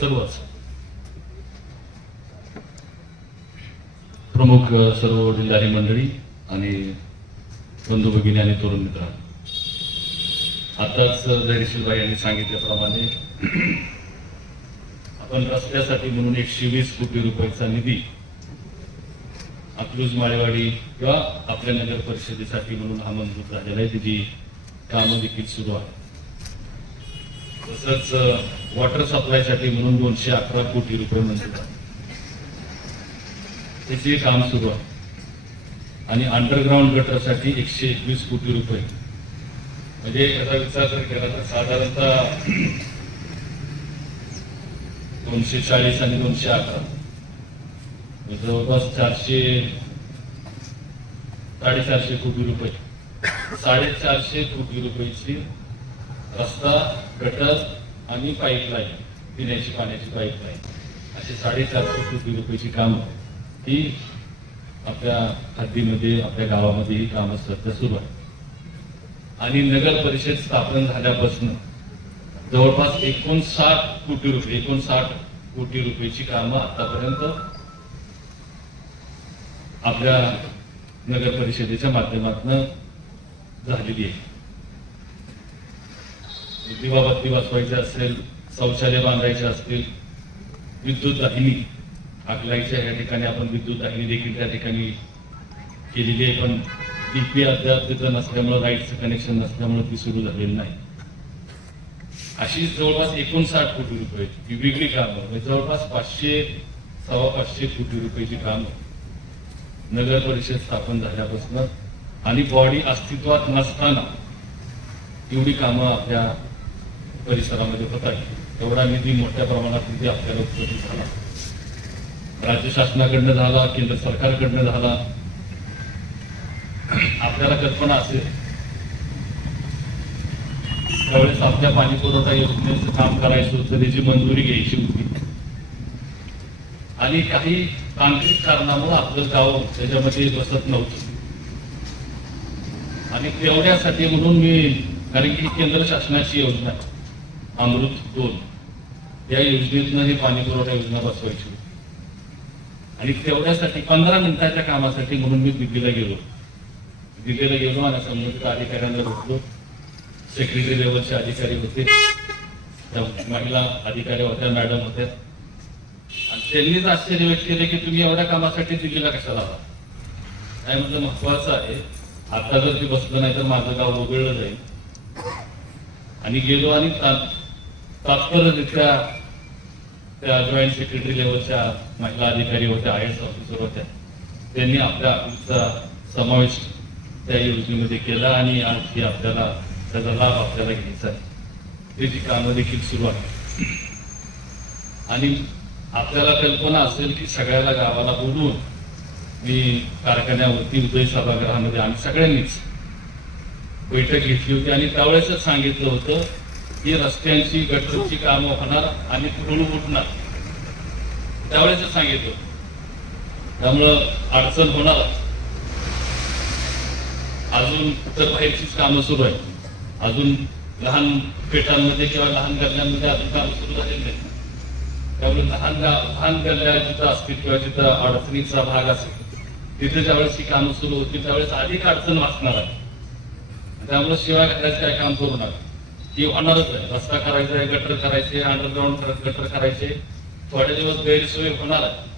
सर्वच. प्रमुख सर्व वडीलधारी मंडळी आणि बंधू भगिनी आणि तरुण मित्र आताच धैर्यशीलभाई यांनी सांगितल्याप्रमाणे आपण रस्त्यासाठी म्हणून एकशे वीस कोटी रुपयाचा निधी अकलूज माळेवाडी किंवा आपल्या नगर परिषदेसाठी म्हणून हा मंजूर झालेला आहे. त्याची कामं देखील सुरू आहे तसंच वॉटर सप्लायसाठी म्हणून दोनशे अकरा कोटी रुपये मंजूर त्याचे काम सुरू आहे. आणि अंडरग्राऊंड गटरसाठी एकशे एकवीस कोटी रुपये. म्हणजे याचा विचार जर केला तर साधारणतः दोनशे चाळीस आणि दोनशे अकरा. म्हणजे जवळपास चारशे साडेचारशे कोटी रुपये. साडेचारशे कोटी रुपयाची रस्ता गटर आणि पाईपलाईन पिण्याची पाण्याची पाईपलाईन असे साडेचारशे कोटी रुपयाची कामं. ही आपल्या हद्दीमध्ये आपल्या गावामध्ये ही कामं सध्या सुरू आहे आणि नगर परिषद स्थापन झाल्यापासून जवळपास एकोणसाठ कोटी रुपये एकोणसाठ कोटी रुपयाची कामं आतापर्यंत आपल्या नगर परिषदेच्या माध्यमातून झालेली आहे दिवाबत्ती बसवायचे असेल शौचालय बांधायचे असतील विद्युत दाहिनी अकलाईच्या या ठिकाणी आपण विद्युत दाहिनी देखील त्या ठिकाणी केलेली आहे. पण डीपी अद्याप तिथं नसल्यामुळं लाईटचं कनेक्शन नसल्यामुळे ती सुरू झालेली नाही. अशी जवळपास एकोणसाठ कोटी रुपये ही वेगळी कामं म्हणजे जवळपास पाचशे सव्वा पाचशे कोटी रुपयाची कामं नगर परिषद स्थापन झाल्यापासून आणि बॉडी अस्तित्वात नसताना एवढी कामं आपल्या परिसरामध्ये होत आहे. एवढा निधी मोठ्या प्रमाणात निधी आपल्याला उपलब्ध झाला. राज्य शासनाकडनं झाला केंद्र सरकारकडनं झाला. आपल्याला कल्पना असेल. त्यावेळेस आपल्या पाणी पुरवठा योजनेचं काम करायचं होतं त्याची मंजुरी घ्यायची होती. आणि काही तांत्रिक कारणामुळे आपलं गाव त्याच्यामध्ये बसत नव्हतं. आणि तेवढ्यासाठी म्हणून मी कारण की केंद्र शासनाची योजना आहे. अमृत दोन या योजनेतनं ही पाणी पुरवठा योजना बसवायची आणि तेवढ्यासाठी पंधरा मिनिटाच्या कामासाठी म्हणून मी दिल्लीला गेलो. दिल्लीला गेलो आणि संबंधित अधिकाऱ्यांना भेटलो. सेक्रेटरी लेवलचे अधिकारी होते. त्या महिला अधिकारी होत्या मॅडम होत्या. आणि त्यांनीच आश्चर्य व्यक्त केले की तुम्ही एवढ्या कामासाठी दिल्लीला कशाला आला काय म्हणजे महत्वाचं आहे आता जर ते बसलं नाही तर माझं गाव वगळलं जाईल. आणि गेलो आणि तात्पर्यरित्या त्या जॉईंट सेक्रेटरी लेवलच्या महिला अधिकारी होत्या आय एस ऑफिसर होत्या. त्यांनी आपल्या ऑफिसचा समावेश त्या योजनेमध्ये केला आणि आज ही आपल्याला त्याचा लाभ आपल्याला घ्यायचा आहे. त्याची कामं देखील सुरू आहे आणि आपल्याला कल्पना असेल की सगळ्याला गावाला बोलून मी कारखान्यावरती उदय सभागृहामध्ये आम्ही सगळ्यांनीच बैठक घेतली होती आणि त्यावेळेसच सांगितलं होतं ही रस्त्यांची गटरची कामं होणार आणि धूळ उठणार त्यावेळेस सांगितलं. त्यामुळं अडचण होणार. अजून तर बाहेरचीच कामं सुरू आहेत. अजून लहान पेठांमध्ये किंवा लहान गल्ल्यांमध्ये अजून कामं सुरू झालेली नाही त्यामुळे लहान लहान गल्ल्या जिथं असतील किंवा जिथं अडचणीचा भाग असेल तिथे ज्यावेळेस ही कामं सुरू होतील त्यावेळेस अधिक अडचण वाचणार आहे. त्यामुळे शिवाय घालायचं काय काम करू नका. ती होणारच आहे. रस्ता करायचा आहे गटर करायचे अंडरग्राऊंड गटर करायचे. थोडे दिवस गैरसोय होणार आहे.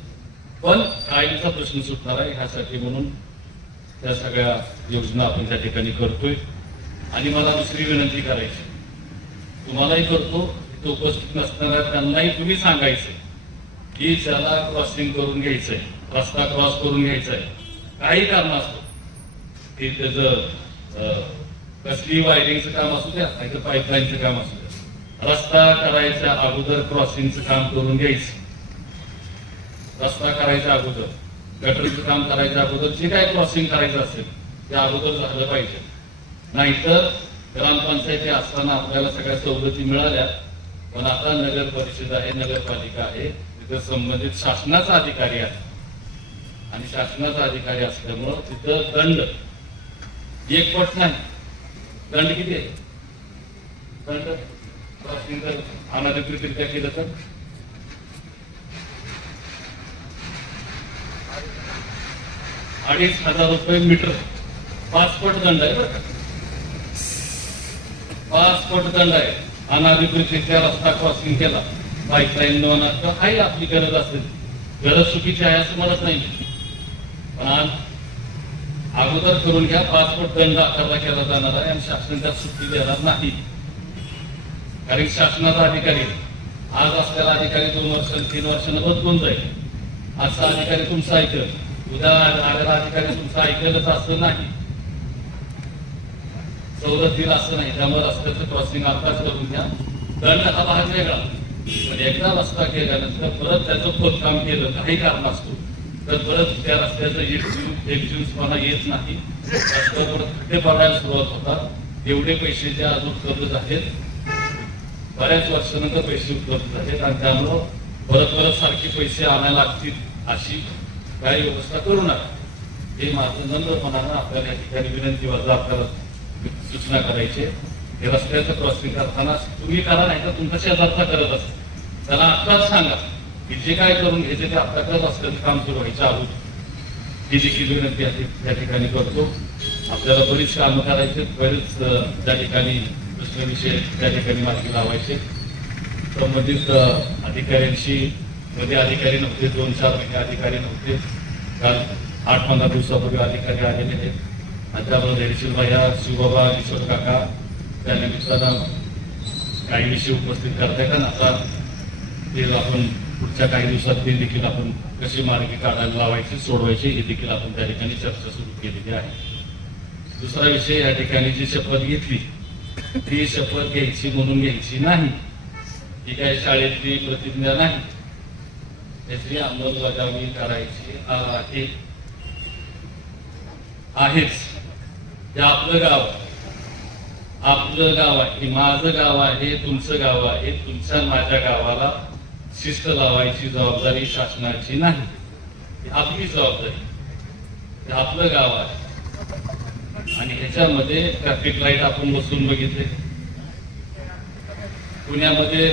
पण कायमचा प्रश्न सुटणार आहे ह्यासाठी म्हणून त्या सगळ्या योजना आपण त्या ठिकाणी करतोय. आणि मला दुसरी विनंती करायची. तुम्हालाही करतो तो उपस्थित नसणाऱ्या त्यांनाही तुम्ही सांगायचं की ज्याला क्रॉसिंग करून घ्यायचंय रस्ता क्रॉस करून घ्यायचा आहे काही कारण असतो की त्याचं कसली वायरिंगचं काम असू द्या नाहीतर पाईपलाईनचं काम असू द्या. रस्ता करायच्या अगोदर क्रॉसिंगचं काम करून घ्यायचं. रस्ता करायच्या अगोदर गटरचं काम करायच्या अगोदर जे काय क्रॉसिंग करायचं असेल ते अगोदर झालं पाहिजे. नाहीतर ग्रामपंचायती असताना आपल्याला सगळ्या सवलती मिळाल्या पण आता नगर परिषद आहे नगरपालिका आहे तिथं संबंधित शासनाचा अधिकारी आहे. आणि शासनाचा अधिकारी असल्यामुळं तिथं दंड. एक पट नाही. दंड किती आहे? दंड? अनाधिकृतरित्या केलं तर? अडीच हजार रुपये मीटर. पाच पट दंड आहे पाच पट दंड आहे. अनाधिकृतरित्या रस्ता क्रॉसिंग केला. बाईक लाईन दोन आहे आपली गरज असेल. गरज चुकीची आहे असं म्हणत नाही पण अगोदर करून घ्या. पासपोर्ट दंड आकारला केला जाणार आहे आणि शासन त्यात सुट्टी देणार नाही. कारण शासनाचा अधिकारी आज असलेला अधिकारी दोन वर्ष तीन वर्षांना बदलून जाईल. असा अधिकारी तुमचं ऐकल. उद्या आलेला अधिकारी तुमचं ऐकलंच असं नाही. सवलत दिल असं नाही. त्यामुळे रस्त्याचं क्रॉसिंग अभ्यास करून घ्या. दंड हा भाग वेगळा. पण एकदा रस्ता केल्यानंतर परत त्याचं खोदकाम केलं काही कारण असतो तर परत त्या रस्त्याचं एक एकजीवपणा येत नाही. रस्त्यावर परत खड्डे पाडायला सुरुवात होतात. एवढे पैसे जे आज उपलब्ध आहेत बऱ्याच वर्षानंतर पैसे उपलब्ध आहेत आणि त्यामुळं परत परत सारखे पैसे आणायला लागतील अशी काही व्यवस्था करू नका. हे माझं नम्रपणानं आपल्याला या ठिकाणी विनंती वजा आपल्याला सूचना करायची. हे रस्त्याचं क्रॉसिंग करताना तुम्ही करा नाही तर तुमचा शेजारचा करत असेल. त्याला आत्ताच सांगा. की जे काय करून घ्यायचे ते आता करत असल्याचं काम सुरू व्हायच्या अजून ही देखील विनंती आहे त्या ठिकाणी करतो. आपल्याला बरीच कामं करायचे बरेच त्या ठिकाणी प्रश्नविषय त्या ठिकाणी मार्गी लावायचे. संबंधित अधिकाऱ्यांशी मध्ये अधिकारी नव्हते दोन चार महिने अधिकारी नव्हते. काल आठ पंधरा दिवसापूर्वी अधिकारी आलेले आहेत. आणि त्यामुळे धैर्यशील भैया शिवबाबा किशोर काका त्या निमित्तानं काही विषय उपस्थित करताय का? आता ते आपण पुढच्या काही दिवसात ते देखील आपण कशी मार्गी काढायला लावायचे सोडवायचे हे देखील आपण त्या ठिकाणी चर्चा सुरू केलेली आहे. दुसरा विषय या ठिकाणी जी शपथ घेतली ती शपथ घ्यायची म्हणून घ्यायची नाही. ही काही शाळेतली प्रतिज्ञा नाही. त्याची अंमलबजावणी करायची आहेच. हे आपलं गाव आपलं गाव आहे माझं गाव आहे तुमचं गाव आहे तुमच्या माझ्या गावाला शिस्त लावायची जबाबदारी शासनाची नाही. आपली जबाबदारी. हे आपलं गाव आहे. आणि ह्याच्यामध्ये ट्रॅफिक लाइट आपण बसून बघितले. पुण्यामध्ये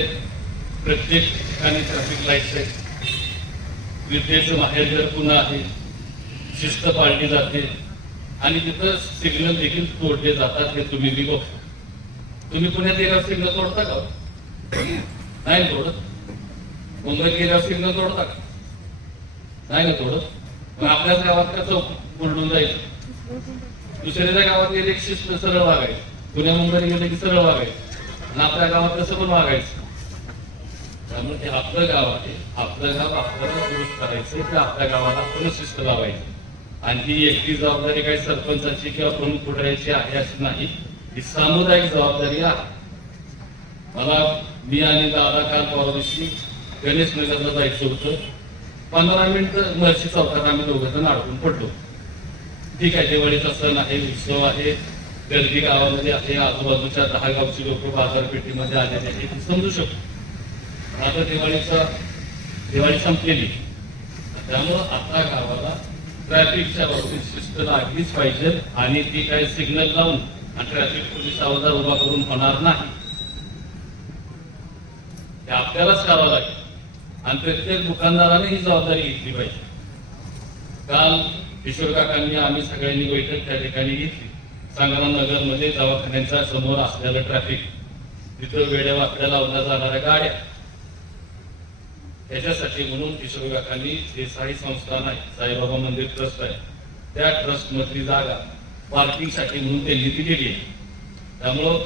प्रत्येक ठिकाणी ट्रॅफिक लाईट्स आहेत. विद्येचं माहेरघर पुन्हा आहे शिस्त पाळली जाते. आणि तिथं सिग्नल देखील तोडले जातात हे तुम्ही बी बघता तुम्ही पुण्यात एका सिग्नल तोडता का? नाही तोडत. मुंबईत गेल्यावर ना तोडता का? नाही ना तोडत. पण आपल्याच गावात का चौक म्हणून जायचं? दुसऱ्याच्या गावात गेले की शिस्त सरळ वागायचं. पुण्या मुंबई गेले की सरळ वागायचं. आणि आपल्या गावात कसं पण वागायचं. त्यामुळे ते आपलं गाव आहे. आपलं गाव आपल्याला दुरुस्त करायचं ते आपल्या गावाला आपण शिस्त लावायची. आणि ही एकटी जबाबदारी काही सरपंचाची किंवा प्रमुख पुढाऱ्याची आहे अशी नाही. ही सामुदायिक जबाबदारी आहे. मला मी आणि दादा काल परवा दिवशी गणेश नगरला जायचं होतं. पंधरा मिनिटं मर्शी चौकात आम्ही दोघं जण अडकून पडलो. ठीक आहे दिवाळीचा सण आहे उत्सव आहे. गर्दी गावामध्ये आहे आजूबाजूच्या दहा गावची लोक बाजारपेठेमध्ये आलेले आहेत समजू शकतो. आता दिवाळीचा दिवाळी संपलेली. त्यामुळं आता गावाला ट्रॅफिकच्या बाबतीत शिस्त लागलीच पाहिजे आणि ती काय सिग्नल लावून आणि ट्रॅफिक पोलीस अवजार उभा करून होणार नाही. हे आपल्यालाच करावं लागेल. आणि प्रत्येक दुकानदाराने ही जबाबदारी घेतली पाहिजे. काल किशोर काकांनी आम्ही सगळ्यांनी बैठक त्या ठिकाणी घेतली. सांगला नगरमध्ये दवाखान्यांच्या समोर असलेलं ट्रॅफिक तिथं वेळेवर आपल्याला लावल्या जाणाऱ्या गाड्या. त्याच्यासाठी म्हणून किशोर काकांनी देसाई संस्थान आहे साईबाबा मंदिर ट्रस्ट आहे त्या ट्रस्ट मधली जागा पार्किंगसाठी म्हणून त्यांनी दिलेली आहे त्यामुळं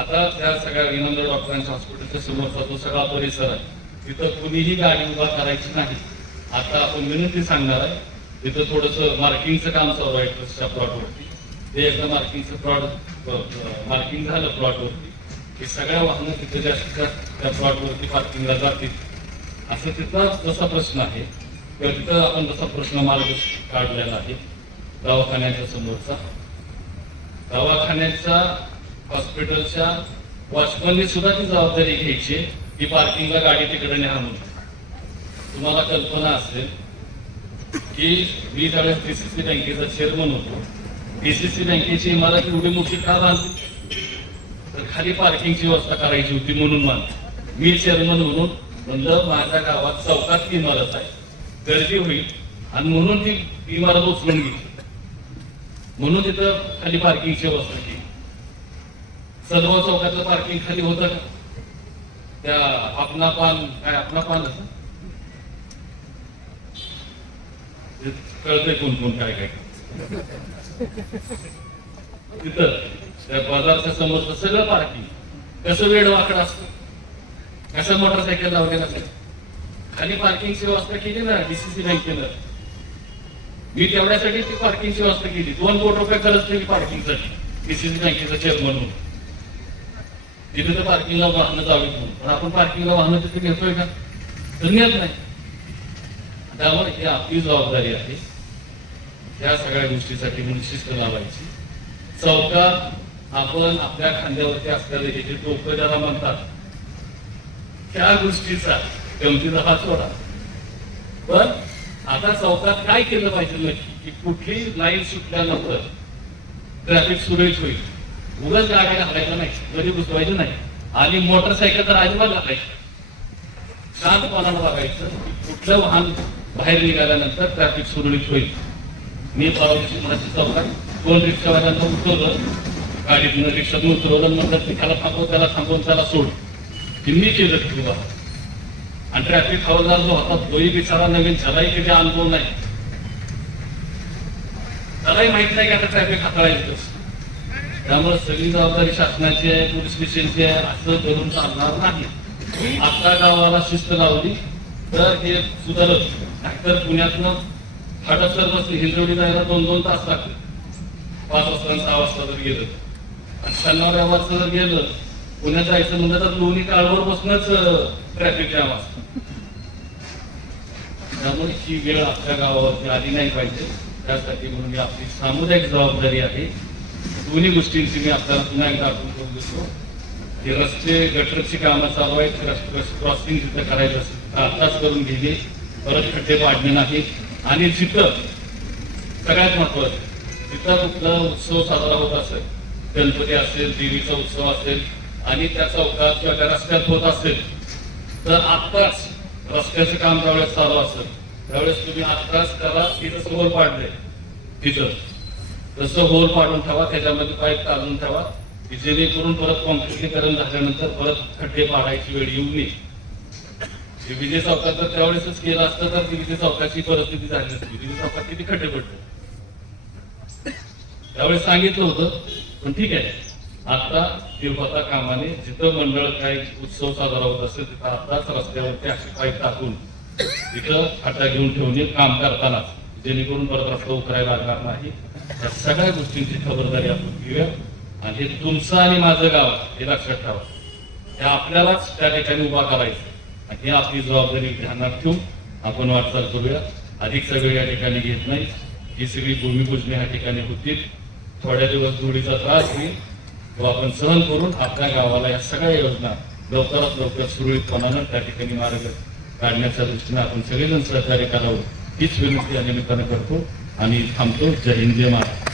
आता त्या सगळ्या विनंद डॉक्टरांच्या हॉस्पिटलच्या समोरचा जो सगळा परिसर आहे. तिथं कुणीही गाडी उभा करायची नाही. आता आपण विनंती सांगणार आहे तिथं थोडस मार्किंगचं काम चालू आहे ट्रस्टच्या प्लॉटवरती ते एकदा मार्किंगचं प्लॉट मार्किंग झालं प्लॉटवरती की सगळ्या वाहनं तिथे जास्त त्या प्लॉटवरती पार्किंगला जातील. असं तिथला जसा प्रश्न आहे किंवा तिथं आपण जसा प्रश्न मार्ग काढलेला आहे दवाखान्याच्या समोरचा. दवाखान्याच्या हॉस्पिटलच्या वॉचमनने सुद्धा ती जबाबदारी घ्यायची ही पार्किंगला गाडी तिकडे न्या म्हणून. तुम्हाला कल्पना असेल की मी ज्यावेळेस डीसीसी बँकेचा चेअरमन होतो डीसीसी बँकेची इमारत एवढी मोठी का बांधली? तर खाली पार्किंगची व्यवस्था करायची होती म्हणून बांधली मी चेअरमन म्हणून म्हणलं माझ्या गावात चौकात इमारत आहे. गर्दी होईल. आणि म्हणून ती इमारत उचलून गेली म्हणून तिथं खाली पार्किंगची व्यवस्था केली. सर्व चौकातलं पार्किंग खाली होतं का? त्या आपणा पान काय आपणापान असं? कळतंय कोण कोण काय काय. तिथं त्या बाजारच्या समोर सगळं पार्किंग. कसं वेळ वाकड असतं? कसं मोटरसायकल लावलेलं असेल खाली पार्किंगची व्यवस्था केली ना डीसीसी बँकेनं मी तेवढ्यासाठी ती पार्किंगची व्यवस्था केली. दोन कोटी रुपये खरंच केली पार्किंगसाठी डीसीसी बँकेचा चेअरमन म्हणून. तिथे तर पार्किंगला वाहनं चालू म्हणून. पण आपण पार्किंगला वाहनं तिथे घेतोय का? तर नेत नाही. त्यामुळे ही आपली जबाबदारी आहे. या सगळ्या गोष्टीसाठी म्हणून शिस्त लावायची. चौकात आपण आपल्या खांद्यावरती असलेले हे जे टोक ज्याला म्हणतात त्या गोष्टीचा गमतीचा हात सोडा. पण आता चौकात काय केलं पाहिजे नक्की? की कुठली लाईन सुटल्यानंतर ट्रॅफिक सुरळीत होईल. उगाच गाड्या घालायचं नाही कधी घुसवायचं नाही. आणि मोटरसायकल तर अजिबात घालायचं शांतपणानं बघायचं कुठलं वाहन बाहेर निघाल्यानंतर ट्रॅफिक सुरळीत होईल. मी परवाची मनाची चौकात दोन रिक्षावाल्यांना उतरवलं गाडीतून रिक्षातून उतरवलं नंतर त्याला थांबव त्याला थांबवून त्याला सोड. ते मी केलं तिथे बाबा आणि ट्रॅफिक हवालदार जो होता तोही बिचारा नवीन झालाही कधी अनुभव नाही. त्यालाही माहीत नाही की आता ट्रॅफिक हाताळायचं कसं. त्यामुळे सगळी जबाबदारी शासनाची आहे पोलीस स्टेशनची आहे असं धरून चालणार नाही. आता गावाला शिस्त लावली तर हे सुधारत नाहीतर पुण्यातनं हडपसर बसली हिंजवडी जायला दोन दोन तास लागले. पाच वाजता सहा वाजता जर गेलं. आणि शनिवार वाजता जर गेलं पुण्यात जायचं म्हणलं तर लोणी काळवर बसूनच ट्रॅफिक जॅम असत. त्यामुळे ही वेळ आपल्या गावावरती आली नाही पाहिजे. त्यासाठी म्हणून आपली सामुदायिक जबाबदारी आहे. दोन्ही गोष्टींची मी आता पुन्हा एकदा आपण करून देतो. की रस्ते गटरची कामं चालू आहेत क्रॉसिंग जिथं करायचं असेल तर आत्ताच करून घेणे परत खड्डे पाडणे नाही आणि जिथं सगळ्यात महत्वाचं जिथं कुठला उत्सव साजरा होत असेल गणपती असेल देवीचा उत्सव असेल आणि त्याचा अवकाश किंवा त्या रस्त्यात होत असेल तर आत्ताच रस्त्याचं काम ज्यावेळेस चालू असेल त्यावेळेस तुम्ही आत्ताच त्याला तिथं समोर पाडले तिथं. तसं होल पाडून ठेवा त्याच्यामध्ये पाईप काढून ठेवा. की जेणेकरून परत कॉन्क्रिटीकरण झाल्यानंतर परत खड्डे पाडायची वेळ येऊ नये. हे विजय चौकात जर त्यावेळेसच केलं असतं तर ती विजय चौकाची परिस्थिती झाली नसती. विजय चौकात किती खड्डे पडले? त्यावेळेस सांगितलं होतं पण ठीक आहे. आता तीव्रता कामाने जिथं मंडळ काही उत्सव साजरा होत असेल तिथं आताच रस्त्यावरती अशी पाईप टाकून तिथं खड्डा घेऊन ठेवणे काम करताना जेणेकरून परत रस्ता उतरायला लागणार नाही. या सगळ्या गोष्टींची खबरदारी आपण घेऊया. आणि हे तुमचं आणि माझं गाव हे लक्षात ठेवा. हे आपल्यालाच त्या ठिकाणी उभा करायचं आणि ही आपली जबाबदारी ध्यानात ठेवून आपण वाटचाल करूया. अधिक सगळे या ठिकाणी घेत नाही. ही सगळी भूमिपूजने या ठिकाणी होतील. थोड्या दिवस जोडीचा त्रास होईल. तो आपण सहन करून आपल्या गावाला या सगळ्या योजना लवकरात लवकर सुरळीतपणानं त्या ठिकाणी मार्ग काढण्याच्या दृष्टीने आपण सगळेजण सहकार्य करावं. हीच विनंती या निमित्तानं करतो. आणि थांबतो. जय हिंद जय महाराज